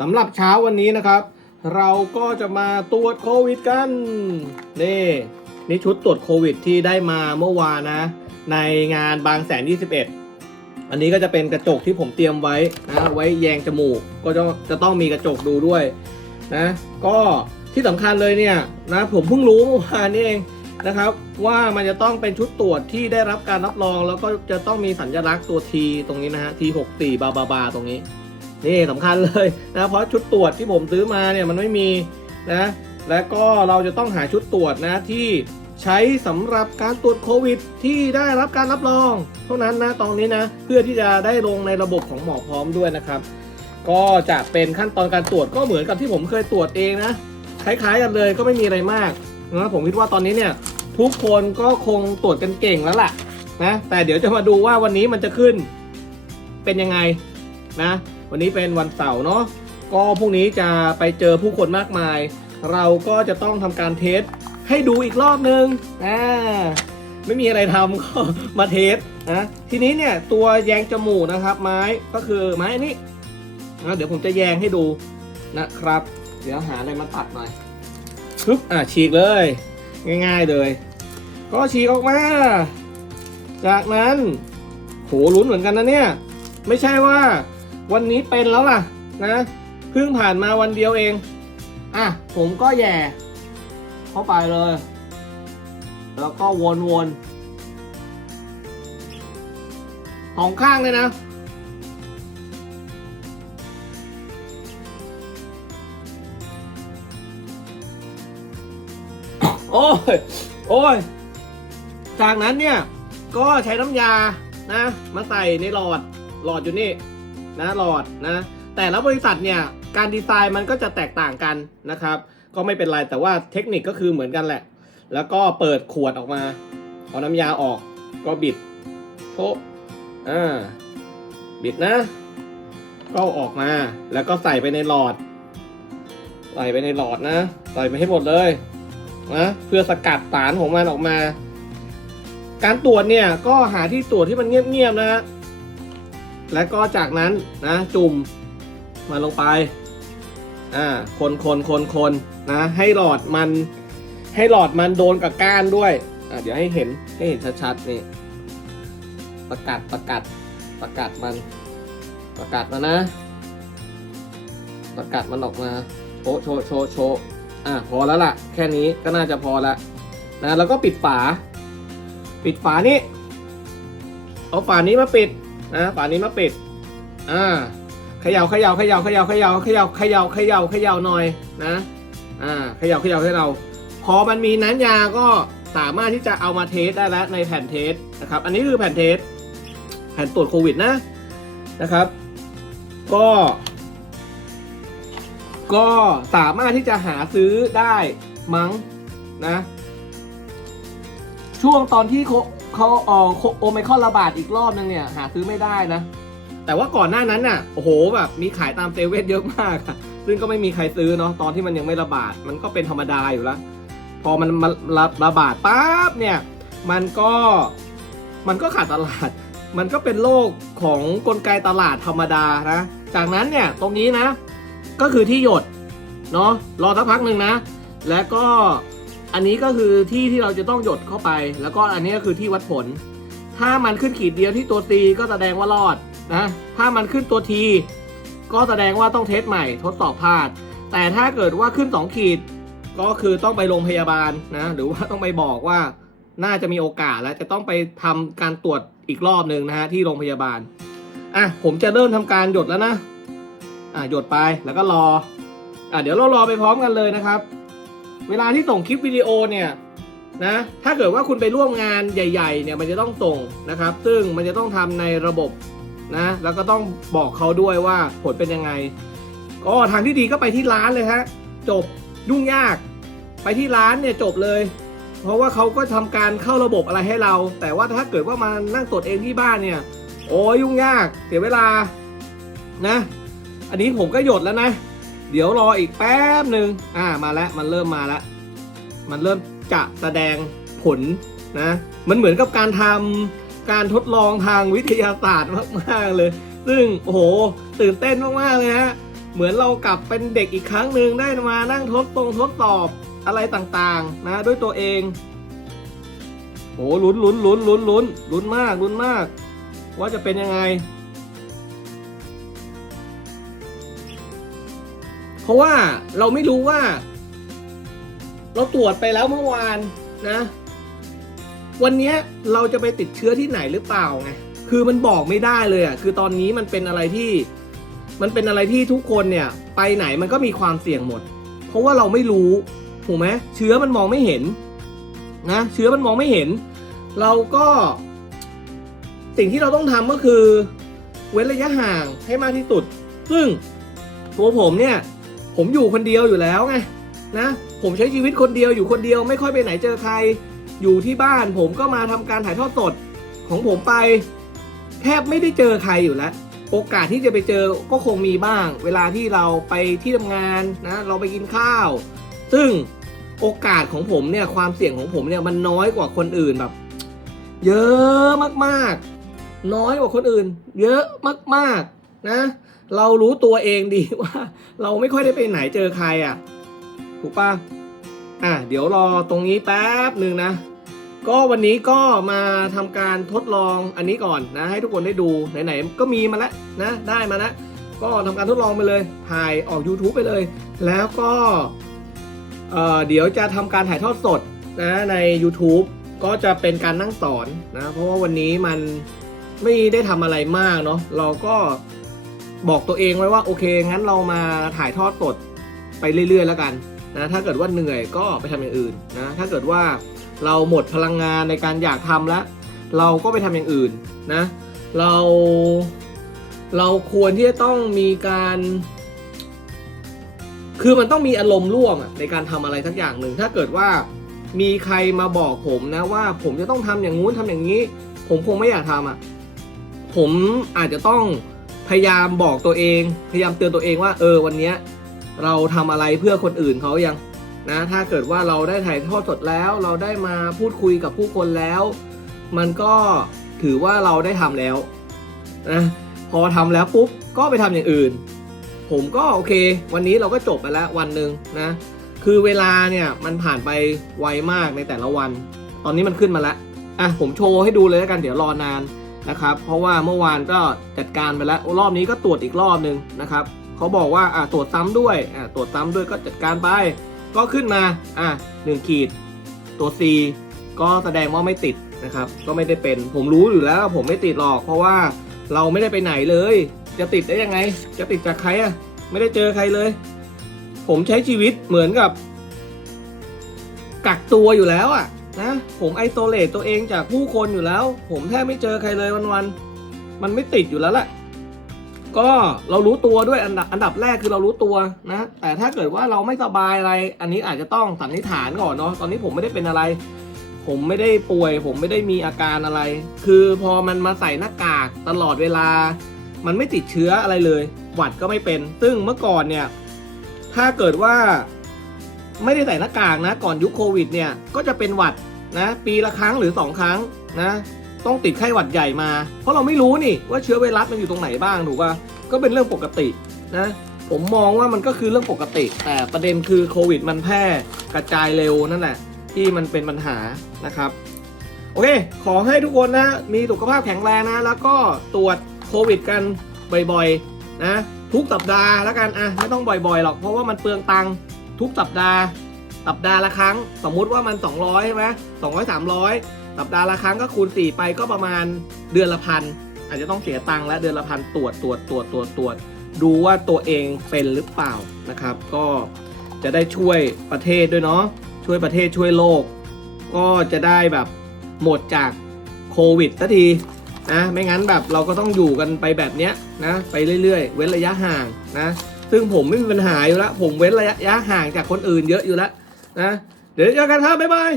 สำหรับเช้าวันนี้นะครับ เราก็จะมาตรวจโควิดกันนี่นี่ชุดตรวจโควิดที่ได้มาเมื่อวานนะ ในงานบางแสน 21 อันนี้ก็จะเป็นกระจกที่ผมเตรียมไว้นะไว้แยงจมูกก็จะจะต้องมีกระจกดูด้วยนะก็ที่สำคัญเลยเนี่ยนะผมเพิ่งรู้เมื่อวานนี่เองนะครับว่ามันจะต้องเป็นชุดตรวจที่ได้รับการรับรอง แล้วก็จะต้องมีสัญลักษณ์ตัว T ตรงนี้นะฮะ T64 บาบาบาตรงนี้ นี่สำคัญเลยนะเพราะชุดตรวจที่ผมซื้อมาเนี่ยมันไม่มีนะและก็เราจะต้องหาชุดตรวจนะที่ใช้สำหรับการตรวจโควิด ที่ได้รับการรับรอง เท่านั้นนะตรงนี้นะเพื่อที่จะได้ลงในระบบของหมอพร้อมด้วยนะครับ ก็จะเป็นขั้นตอนการตรวจก็เหมือนกับที่ผมเคยตรวจเองนะคล้ายๆกันเลยก็ไม่มีอะไรมากนะผมคิดว่าตอนนี้เนี่ยทุกคนก็คงตรวจกันเก่งแล้วล่ะนะแต่เดี๋ยวจะมาดูว่าวันนี้มันจะขึ้นเป็นยังไงนะ วันนี้เป็นวันเสาร์เนาะก็พรุ่งนี้จะไปเจอผู้คนมากมาย เราก็จะต้องทำการเทสให้ดูอีกรอบนึงอ่าไม่มีอะไรทำก็มาเทสนะทีนี้เนี่ยตัวแยงจมูกนะครับ ไม้ก็คือไม้อันนี้นะเดี๋ยวผมจะแยงให้ดูนะครับ เดี๋ยวหาอะไรมาตัดหน่อยปึ๊บอะฉีกเลย ง่ายๆเลย ก็ฉีกออกมา จากนั้นโหลุ้นเหมือนกันนะเนี่ย ไม่ใช่ว่า วันนี้เป็นแล้วล่ะนะเพิ่งผ่านมาวันเดียวเอง อะ ผมก็แย่เข้าไปเลย แล้วก็วนๆสองข้างเลยนะโอ้ย โอ้ย จากนั้นเนี่ย ก็ใช้น้ำยานะ มาใส่ในหลอด หลอดอยู่นี่ นะหลอดนะแต่ละบริษัทเนี่ยการดีไซน์มันก็จะแตกต่างกันนะครับ ก็ไม่เป็นไรแต่ว่าเทคนิคก็คือเหมือนกันแหละ แล้วก็เปิดขวดออกมาเอาน้ำยาออกก็บิดโชอ่าบิดนะ ก็อออกมาแล้วก็ใส่ไปในหลอด ใส่ไปในหลอดนะ ใส่ไปให้หมดเลยนะเพื่อสกัดสารของมันออกมา การตรวจเนี่ยก็หาที่ตรวจที่มันเงียบๆนะฮะ และก็จากนั้นนะจุ่มมาลงไปอ่าคนคนคนคนนะ ให้หลอดมัน ให้หลอดมันโดนกับก้านด้วยอ่าเดี๋ยวให้เห็นให้เห็นชัดๆนี่ประกัดประกัดประกัดมันประกัดมานะประกัดมันออกมาโชโชว์โชว์โชว์อะพอแล้วล่ะ แค่นี้ก็น่าจะพอละนะแล้วก็ปิดฝา ปิดฝานี้เอาฝานี้มาปิด นะฝานี้มาปิด อ่าเขย่าเขย่าเขย่าเขย่าเขย่าเขย่าเขย่าเขย่าเขย่าหน่อยนะ อ่าเขย่าเขย่าให้เรา พอมันมีน้ำยาก็สามารถที่จะเอามาเทสได้แล้วในแผ่นเทสนะครับ อันนี้คือแผ่นเทสแผ่นตรวจโควิดนะนะครับ ก็ ก็สามารถที่จะหาซื้อได้มั้งนะ ช่วงตอนที่ เขาเอ่อโอไมครอนระบาดอีกรอบนึงเนี่ยหาซื้อไม่ได้นะ แต่ว่าก่อนหน้านั้นน่ะโอ้โหแบบมีขายตามเซเว่นเยอะมากซึ่งก็ไม่มีใครซื้อเนาะตอนที่มันยังไม่ระบาดมันก็เป็นธรรมดาอยู่แล้วพอมันมาระระบาดปั๊บเนี่ยมันก็มันก็ขาดตลาด มันก็เป็นโลกของกลไกตลาดธรรมดานะจากนั้นเนี่ยตรงนี้นะ ก็คือที่หยดเนาะรอสักพักหนึ่งนะ แล้วก็ อันนี้ก็คือที่ที่เราจะต้องหยดเข้าไป แล้วก็อันนี้ก็คือที่วัดผล ถ้ามันขึ้นขีดเดียวที่ตัว C ก็แสดงว่ารอดนะ ถ้ามันขึ้นตัว T ก็แสดงว่าต้องเทสใหม่ทดสอบพลาด แต่ถ้าเกิดว่าขึ้น 2 ขีด ก็คือต้องไปโรงพยาบาลนะ หรือว่าต้องไปบอกว่าน่าจะมีโอกาสแล้วจะต้องไปทำการตรวจอีกรอบหนึ่งนะฮะที่โรงพยาบาล อะผมจะเริ่มทำการหยดแล้วนะ อะหยดไปแล้วก็รอ อะเดี๋ยวเรารอไปพร้อมกันเลยนะครับ เวลาที่ส่งคลิปวิดีโอเนี่ยนะถ้าเกิดว่าคุณไปร่วมงานใหญ่ๆเนี่ยมันจะต้องส่งนะครับ ซึ่งมันจะต้องทำในระบบนะแล้วก็ต้องบอกเขาด้วยว่าผลเป็นยังไง ก็ทางที่ดีก็ไปที่ร้านเลยฮะจบยุ่งยาก ไปที่ร้านเนี่ยจบเลย เพราะว่าเขาก็ทำการเข้าระบบอะไรให้เรา แต่ว่าถ้าเกิดว่ามานั่งตรวจเองที่บ้านเนี่ย โอ้ยยุ่งยากเสียเวลานะ อันนี้ผมก็หยดแล้วนะ เดี๋ยวรออีกแป๊บหนึ่งอ่ามาแล้วมันเริ่มมาแล้ว มันเริ่มจะแสดงผลนะมันเหมือนกับการทำการทดลองทางวิทยาศาสตร์มากๆเลย ซึ่งโอ้โหตื่นเต้นมากๆเลยฮะเหมือนเรากลับเป็นเด็กอีกครั้งหนึ่งได้มานั่งทดตรงทดสอบอะไรต่างๆนะด้วยตัวเองโอ้ลุ้นลุ้นลุ้นลุ้นลุ้นลุ้นมากลุ้นมาก ว่าจะเป็นยังไง ราะว่าเราไม่รู้ว่า เราตรวจไปแล้วเมื่อวานนะ วันนี้เราจะไปติดเชื้อที่ไหนหรือเปล่าไงคือมันบอกไม่ได้เลยอะคือตอนนี้มันเป็นอะไรที่ มันเป็นอะไรที่ทุกคนเนี่ย ไปไหนมันก็มีความเสี่ยงหมด เพราะว่าเราไม่รู้ถูกไหมเชื้อมันมองไม่เห็นนะเชื้อมันมองไม่เห็น เราก็สิ่งที่เราต้องทำก็คือ เว้นระยะห่างให้มากที่สุด ซึ่งตัวผมเนี่ย ผมอยู่คนเดียวอยู่แล้วไงนะผมใช้ชีวิตคนเดียวอยู่คนเดียวไม่ค่อยไปไหนเจอใคร อยู่ที่บ้านผมก็มาทำการถ่ายทอดสดของผมไป แทบไม่ได้เจอใครอยู่แล้วโอกาสที่จะไปเจอก็คงมีบ้าง เวลาที่เราไปที่ทำงานนะเราไปกินข้าว ซึ่งโอกาสของผมเนี่ยความเสี่ยงของผมเนี่ยมันน้อยกว่าคนอื่นแบบ เยอะมากๆ น้อยกว่าคนอื่น เยอะมากๆนะ เรารู้ตัวเองดีว่า เราไม่ค่อยได้ไปไหนเจอใครอะ ถูกปะอะ เดี๋ยวรอตรงนี้แป๊บหนึ่งนะ ก็วันนี้ก็มาทำการทดลองอันนี้ก่อนนะ ให้ทุกคนได้ดูไหนๆก็มีมาแล้วนะ ได้มาแล้วก็ทำการทดลองไปเลย ถ่ายออก YouTube ไปเลย แล้วก็เอ่อเดี๋ยวจะทำการถ่ายทอดสดนะใน YouTube ก็จะเป็นการนั่งสอนนะ เพราะว่าวันนี้มันไม่ได้ทำอะไรมากเนาะเราก็ บอกตัวเองไว้ว่าโอเค งั้นเรามาถ่ายทอดสดไปเรื่อยๆ แล้วกันนะถ้าเกิดว่าเหนื่อยก็ไปทำอย่างอื่นนะถ้าเกิดว่าเราหมดพลังงานในการอยากทำแล้ว เราก็ไปทำอย่างอื่นนะเราเราควรที่จะต้องมีการ คือมันต้องมีอารมณ์ร่วมในการทำอะไรสักอย่างหนึ่งถ้าเกิดว่ามีใครมาบอกผมนะว่าผมจะต้องทำอย่างงู้นทำอย่างนี้ ผมคงไม่อยากทำอะผมอาจจะต้อง พยายามบอกตัวเอง พยายามเตือนตัวเองว่า เออวันนี้เราทำอะไรเพื่อคนอื่นเขายังนะถ้าเกิดว่าเราได้ถ่ายทอดสดแล้ว เราได้มาพูดคุยกับผู้คนแล้ว มันก็ถือว่าเราได้ทำแล้วนะพอทำแล้วปุ๊บก็ไปทำอย่างอื่น ผมก็โอเค วันนี้เราก็จบไปแล้ววันหนึ่งนะคือเวลาเนี่ยมันผ่านไปไวมากในแต่ละวัน ตอนนี้มันขึ้นมาแล้วอะผมโชว์ให้ดูเลยแล้วกันเดี๋ยวรอนาน นะครับเพราะว่าเมื่อวานก็จัดการไปแล้วรอบนี้ก็ตรวจอีกรอบหนึ่งนะครับเขาบอกว่าอะตรวจซ้ำด้วยอะตรวจซ้ำด้วยก็จัดการไป ก็ขึ้นมาอะหนึ่งขีด ตัว C ก็แสดงว่าไม่ติดนะครับ ก็ไม่ได้เป็นผมรู้อยู่แล้วผมไม่ติดหรอก เพราะว่าเราไม่ได้ไปไหนเลย จะติดได้ยังไง จะติดจากใครอะไม่ได้เจอใครเลย ผมใช้ชีวิตเหมือนกับ กักตัวอยู่แล้วอะ นะ ผมไอโซเลตตัวเองจากผู้คนอยู่แล้ว ผมแทบไม่เจอใครเลยวันๆ มันไม่ติดอยู่แล้วแหละ ก็เรารู้ตัวด้วยอันดับอันดับแรกคือเรารู้ตัวนะ แต่ถ้าเกิดว่าเราไม่สบายอะไร อันนี้อาจจะต้องสันนิษฐานก่อนเนาะ ตอนนี้ผมไม่ได้เป็นอะไร ผมไม่ได้ป่วย ผมไม่ได้มีอาการอะไร คือพอมันมาใส่หน้ากากตลอดเวลา มันไม่ติดเชื้ออะไรเลย หวัดก็ไม่เป็น ซึ่งเมื่อก่อนเนี่ย ถ้าเกิดว่า ไม่ได้ใส่หน้ากากนะ ก่อนยุคโควิดเนี่ยก็จะเป็นหวัดนะปีละครั้งหรือสองครั้งนะต้องติดไข้หวัดใหญ่มา เพราะเราไม่รู้นี่ว่าเชื้อไวรัสมันอยู่ตรงไหนบ้างถูกป่ะก็เป็นเรื่องปกตินะผมมองว่ามันก็คือเรื่องปกติ แต่ประเด็นคือโควิดมันแพร่กระจายเร็วนั่นแหละที่มันเป็นปัญหานะครับ โอเค ขอให้ทุกคนนะมีสุขภาพแข็งแรงนะ แล้วก็ตรวจโควิดกันบ่อยๆนะทุกสัปดาห์แล้วกันอะไม่ต้องบ่อยๆหรอกเพราะว่ามันเปลืองตังค์ ทุกสัปดาห์ สัปดาห์ละครั้ง สมมุติว่ามัน 200ใช่ไหม200 300สัปดาห์ละครั้งก็คูณ 4 ไปก็ประมาณเดือนละพันอาจจะต้องเสียตังค์และเดือนละพันตรวจตรวจตรวจตรวจตรวจดูว่าตัวเองเป็นหรือเปล่านะครับ ก็จะได้ช่วยประเทศด้วยเนาะช่วยประเทศช่วยโลก ก็จะได้แบบหมดจากโควิดสักทีนะไม่งั้นแบบเราก็ต้องอยู่กันไปแบบเนี้ยนะไปเรื่อยๆ เว้นระยะห่างนะ ซึ่งผมไม่มีปัญหาอยู่แล้วผมเว้นระยะห่างจากคนอื่นเยอะอยู่แล้วนะเดี๋ยวเจอกันครับบ๊ายบาย